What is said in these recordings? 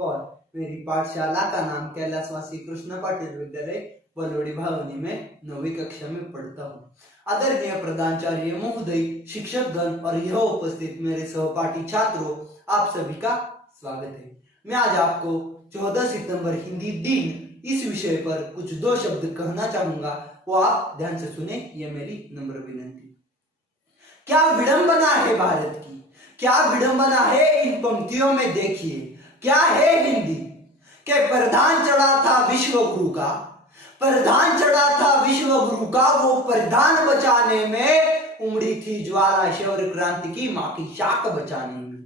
For. मेरी पाठशाला का नाम कैलाशवासी कृष्ण पाटिल विद्यालय बलवड़ी भावनी में 9वीं कक्षा में पढ़ता हूँ। आदरणीय प्रधानाचार्य महोदय, शिक्षकगण और यह उपस्थित मेरे सहपाठी छात्रों, आप सभी का स्वागत है। मैं आज आपको 14 सितंबर हिंदी दिन इस विषय पर कुछ 2 शब्द कहना चाहूंगा, वो आप ध्यान से सुने, ये मेरी नम्र विनती। क्या विडंबना है भारत की, क्या विडंबना है इन पंक्तियों में। देखिए क्या है हिंदी के परिधान चढ़ा था विश्व गुरु का, परिधान चढ़ा था विश्व गुरु का, वो परिधान बचाने में उमड़ी थी ज्वाला शौर्य क्रांति की मां की शाख बचाने में।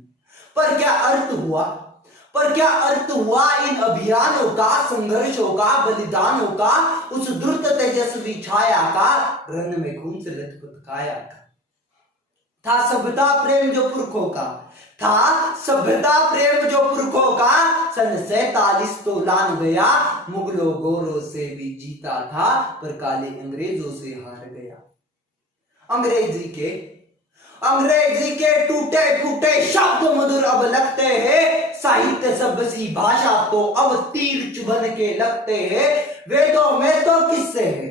पर क्या अर्थ हुआ, पर क्या अर्थ हुआ इन अभियानों का, संघर्षों का, बलिदानों का, उस द्रुत तेजस्वी छाया का, रण में खून से लथपथ काया का। था सभ्यता प्रेम जो पुरखों का, था सभ्यता प्रेम जो पुरखों का, सन 47 तो लान गया, मुगलों गोरों से भी जीता था, पर काले अंग्रेजों से हार गया। अंग्रेजी के टूटे फूटे शब्द मधुर अब लगते हैं, साहित्य सबसी भाषा तो अब तीर चुभन के लगते हैं। वेदों में तो किससे है,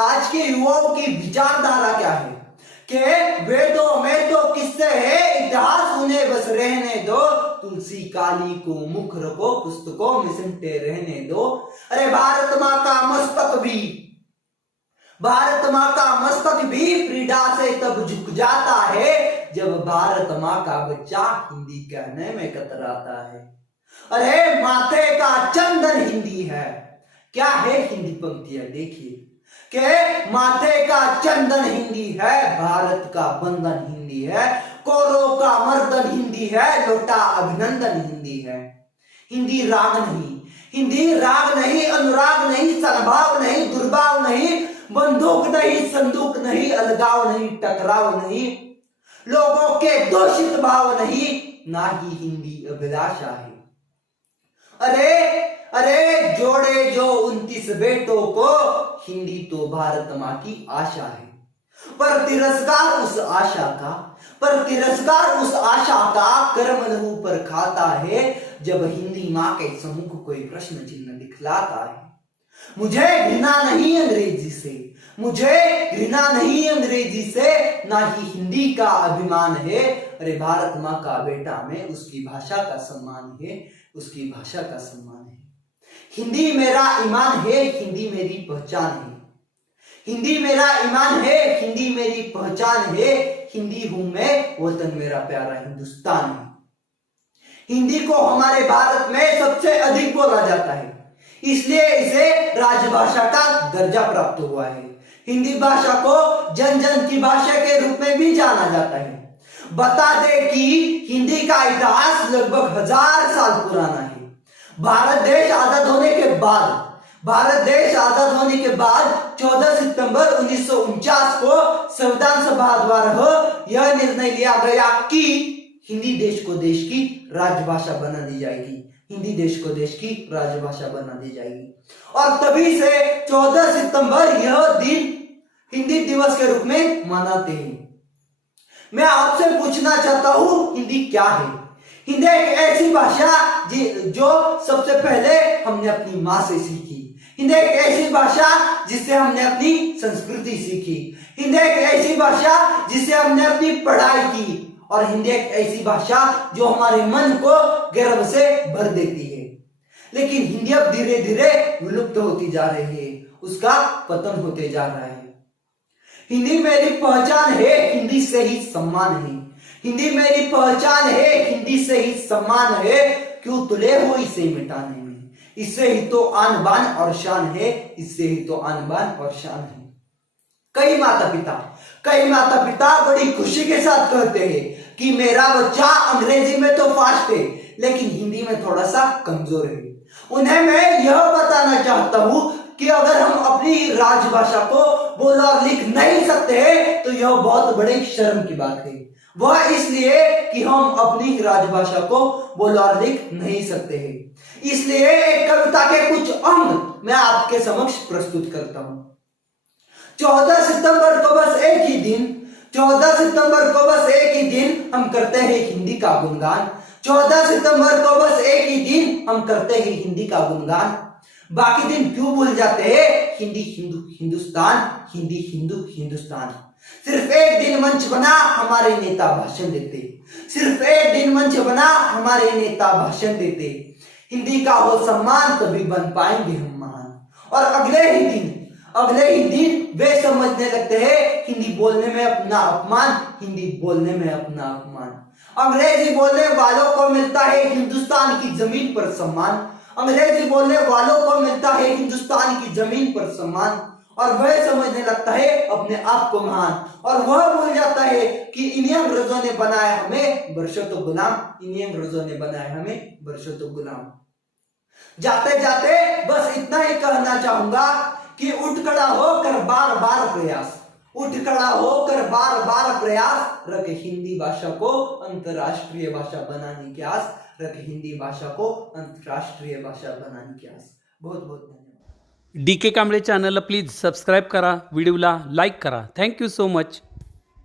आज के युवाओं की विचारधारा क्या है कि वेदों में तो किससे है, इतिहास उन्हें बस रहने दो, तुलसी काली को मुख रखो, पुस्तकों में सिमटे रहने दो। अरे भारत माँ का मस्तक भी पीड़ा से तब झुक जाता है, जब भारत माँ का बच्चा हिंदी कहने में कतराता है। अरे माथे का चंदन हिंदी है, क्या है हिंदी पंक्तियां देखिए के माथे का चंदन हिंदी है, भारत का बंधन हिंदी है, कौरों का मर्दन हिंदी है, लोटा अभिनंदन हिंदी है। हिंदी राग नहीं, अनुराग नहीं, सद्भाव नहीं, दुर्भाव नहीं, बंदूक नहीं, संदूक नहीं, अलगाव नहीं, टकराव नहीं, लोगों के दूषित भाव नहीं, ना ही हिंदी अभिलाषा है। अरे जोड़े जो 29 बेटों को, हिंदी तो भारत माँ की आशा है। पर तिरस्कार उस आशा का कर्म लहू पर खाता है, जब हिंदी माँ के सम्मुख कोई प्रश्न चिन्ह दिखलाता है। मुझे घृणा नहीं अंग्रेजी से, ना ही हिंदी का अभिमान है। अरे भारत माँ का बेटा में उसकी भाषा का सम्मान है, उसकी भाषा का सम्मान है। हिंदी मेरा ईमान है, हिंदी मेरी पहचान है। हिंदी मेरा ईमान है, हिंदी मेरी पहचान है, हिंदी हूं मैं, वतन मेरा प्यारा हिंदुस्तान है। हिंदी को हमारे भारत में सबसे अधिक बोला जाता है, इसलिए इसे राजभाषा का दर्जा प्राप्त हुआ है। हिंदी भाषा को जन जन की भाषा के रूप में भी जाना जाता है। बता दे कि हिंदी का इतिहास लगभग 1000 साल पुराना है। भारत देश आजाद होने के बाद 14 सितंबर 1949 को संविधान सभा द्वारा यह निर्णय लिया गया कि हिंदी देश को देश की राजभाषा बना दी जाएगी, हिंदी देश को देश की राजभाषा बना दी जाएगी। और तभी से 14 सितंबर यह दिन हिंदी दिवस के रूप में मनाते हैं। मैं आपसे पूछना चाहता हूं, हिंदी क्या है? हिंदी एक ऐसी भाषा जो सबसे पहले हमने अपनी माँ से सीखी। हिंदी एक ऐसी भाषा जिससे हमने अपनी संस्कृति सीखी। हिंदी एक ऐसी भाषा जिससे हमने अपनी पढ़ाई की। और हिंदी एक ऐसी भाषा जो हमारे मन को गर्व से भर देती है। लेकिन हिंदी अब धीरे धीरे विलुप्त होती जा रही है, उसका पतन होते जा रहा है। हिंदी मेरी पहचान है, हिंदी से ही सम्मान है। हिंदी मेरी पहचान है, हिंदी से ही सम्मान है, क्यों तुले हो इसे मिटाने में, इससे ही तो आन बान और शान है, इससे ही तो आन बान और शान है। कई माता पिता बड़ी खुशी के साथ कहते हैं कि मेरा बच्चा अंग्रेजी में तो फास्ट है, लेकिन हिंदी में थोड़ा सा कमजोर है। उन्हें मैं यह बताना चाहता हूं कि अगर हम अपनी राजभाषा को बोल और लिख नहीं सकते तो यह बहुत बड़ी शर्म की बात है। वह इसलिए कि हम अपनी राजभाषा को बोल और लिख नहीं सकते हैं। इसलिए एक कविता के कुछ अंग मैं आपके समक्ष प्रस्तुत करता हूं। 14 सितंबर को बस एक ही दिन हम करते हैं हिंदी का गुणगान। 14 सितंबर को बस एक ही दिन हम करते हैं हिंदी का गुणगान, बाकी दिन क्यों भूल जाते हैं हिंदी हिंदू हिंदुस्तान, हिंदी हिंदू हिंदुस्तान। सिर्फ एक दिन मंच बना हमारे नेता भाषण देते, सिर्फ एक दिन मंच बना हमारे नेता भाषण देते, हिंदी का हो सम्मान तभी बन पाएंगे हम महान। और अगले ही दिन वे समझने लगते हैं हिंदी बोलने में अपना अपमान, हिंदी बोलने में अपना अपमान। अंग्रेजी बोलने वालों को मिलता है हिंदुस्तान की जमीन पर सम्मान, अंग्रेजी बोलने वालों को मिलता है हिंदुस्तान की जमीन पर सम्मान। और वह समझने लगता है अपने आप को महान, और वह भूल जाता है कि इन्हीं अंग्रेजों ने बनाया हमें बरसों तो गुलाम, इन्हीं अंग्रेजों ने बनाया हमें बरसों तो गुलाम। जाते जाते बस इतना ही कहना चाहूंगा कि उठ खड़ा होकर बार बार प्रयास, उठ खड़ा होकर बार बार प्रयास, रखे हिंदी भाषा को अंतरराष्ट्रीय भाषा बनाने की आस, रखे हिंदी भाषा को अंतरराष्ट्रीय भाषा बनाने की आस। बहुत बहुत धन्यवाद। DK कांबळे चॅनलला प्लीज सबस्क्राईब करा, व्हिडिओला लाईक करा. Thank you so much.